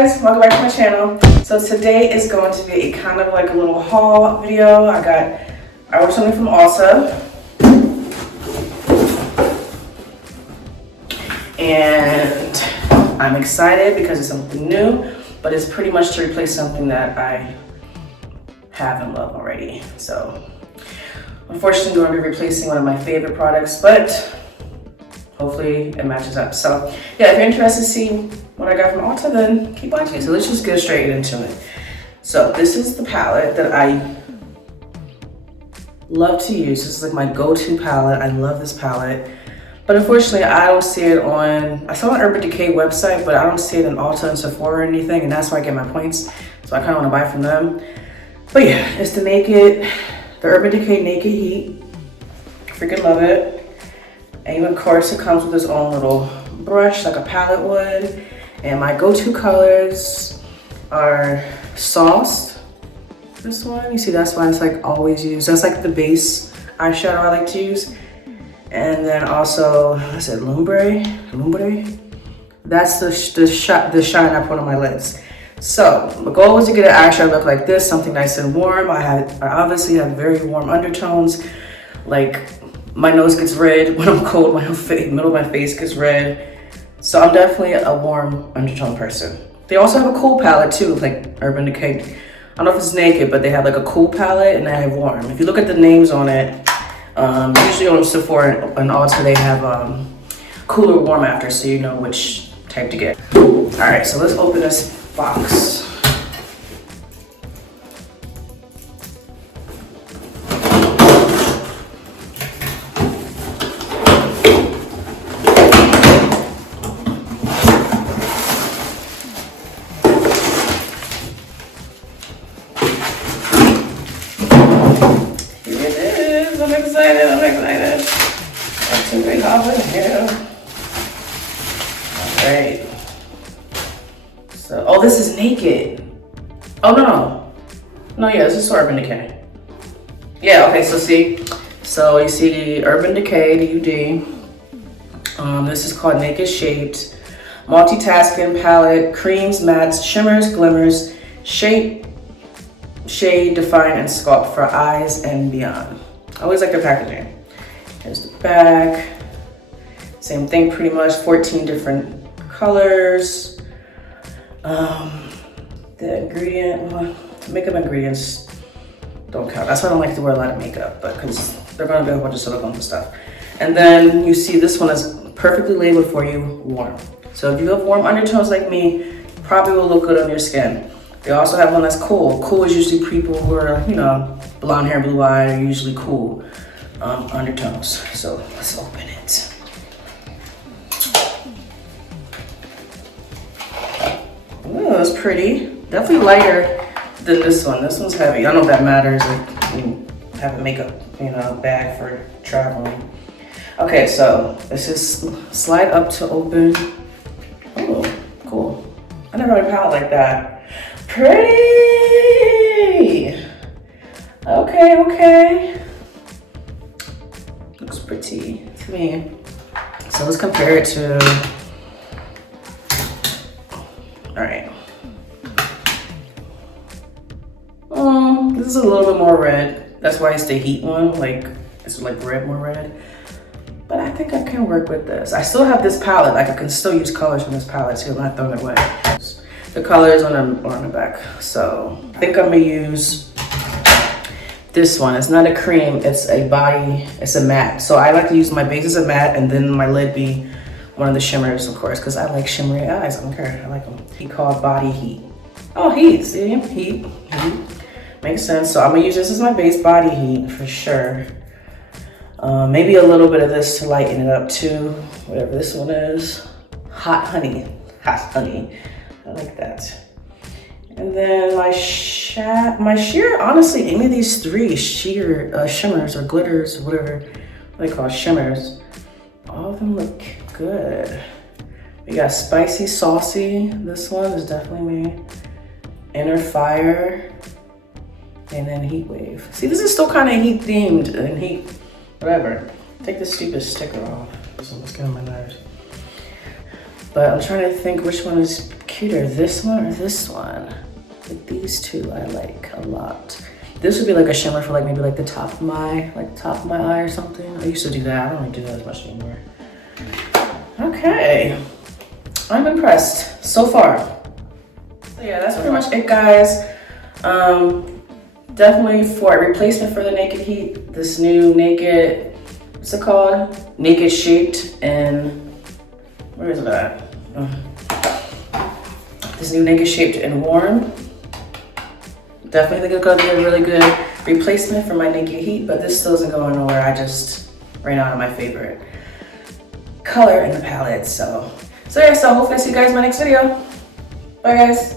guys, welcome back to my channel. So today is going to be a kind of like a little haul video. I ordered something from Ulta, and I'm excited because it's something new, but it's pretty much to replace something that I have and love already. So unfortunately, I'm going to be replacing one of my favorite products, but hopefully it matches up. So yeah, if you're interested to see what I got from Ulta, then keep watching. So let's just get straight into it. So this is the palette that I love to use. This is like my go-to palette. I love this palette. But unfortunately, I don't see it I saw it on Urban Decay website, but I don't see it in Ulta and Sephora or anything, and that's where I get my points. So I kind of want to buy from them. But yeah, it's the Urban Decay Naked Heat. Freaking love it. And of course, it comes with its own little brush, like a palette would. And my go-to colors are Sauced. This one, you see, that's why it's like always used. That's like the base eyeshadow I like to use. And then also, I said Lumbre. That's the shine I put on my lids. So the goal was to get an eyeshadow look like this, something nice and warm. I obviously have very warm undertones. Like my nose gets red when I'm cold, my middle of my face gets red. So I'm definitely a warm undertone person. They also have a cool palette too, like Urban Decay. I don't know if it's Naked, but they have like a cool palette and they have warm. If you look at the names on it, usually on Sephora and Ulta they have cool or warm after, so you know which type to get. All right, so let's open this box. I'm excited. That's a big haul in here. All right. So, oh, this is Naked. Oh, no, yeah, this is Urban Decay. Yeah, okay, so you see Urban Decay, DUD. This is called Naked Shaped. Multitasking palette, creams, mattes, shimmers, glimmers, shade, define, and sculpt for eyes and beyond. I always like the packaging. Here's the back. Same thing pretty much, 14 different colors. The makeup ingredients don't count. That's why I don't like to wear a lot of makeup, but because they're gonna be a bunch of silicone and stuff. And then you see this one is perfectly labeled for you, warm. So if you have warm undertones like me, probably will look good on your skin. They also have one that's cool. Cool is usually people who are, blonde hair, blue eye, are usually cool undertones. So let's open it. Oh, that's pretty. Definitely lighter than this one. This one's heavy. I don't know if that matters, like you have a makeup, bag for traveling. Okay, so let's just slide up to open. Oh, cool. I never had a palette like that. Pretty. Okay. Looks pretty to me. So let's compare it to, all right. This is a little bit more red. That's why it's the heat one, like it's like more red. But I think I can work with this. I still have this palette, like I can still use colors from this palette, so I'm not throwing it away. The colors on the back. So I think I'm gonna use this one. It's not a cream, it's a matte. So I like to use my base as a matte and then my lid be one of the shimmers, of course, because I like shimmery eyes. I don't care, I like them. He called Body Heat. Oh, heat, see, heat. Makes sense. So I'm gonna use this as my base, Body Heat, for sure. Maybe a little bit of this to lighten it up too, whatever this one is. Hot Honey. I like that. And then my sheer, honestly, any of these three shimmers or glitters, whatever they call shimmers, all of them look good. We got Spicy Saucy. This one is definitely me. Inner Fire. And then Heat Wave. See, this is still kind of heat themed and heat, whatever. Take this stupid sticker off. So let's get on my nerves. But I'm trying to think which one is cuter, this one or this one. Like these two I like a lot. This would be like a shimmer for like maybe like the top of my eye or something. I used to do that. I don't really do that as much anymore. Okay, I'm impressed so far. So yeah, that's pretty much it, guys. Definitely for a replacement for the Naked Heat, this new Naked, what's it called? Naked Shaped and, where is it at? This new Naked Shaped and Warm. Definitely think it's gonna be a really good replacement for my Naked Heat, but this still isn't going nowhere. I just ran out of my favorite color in the palette. So yeah, so hopefully I see you guys in my next video. Bye guys.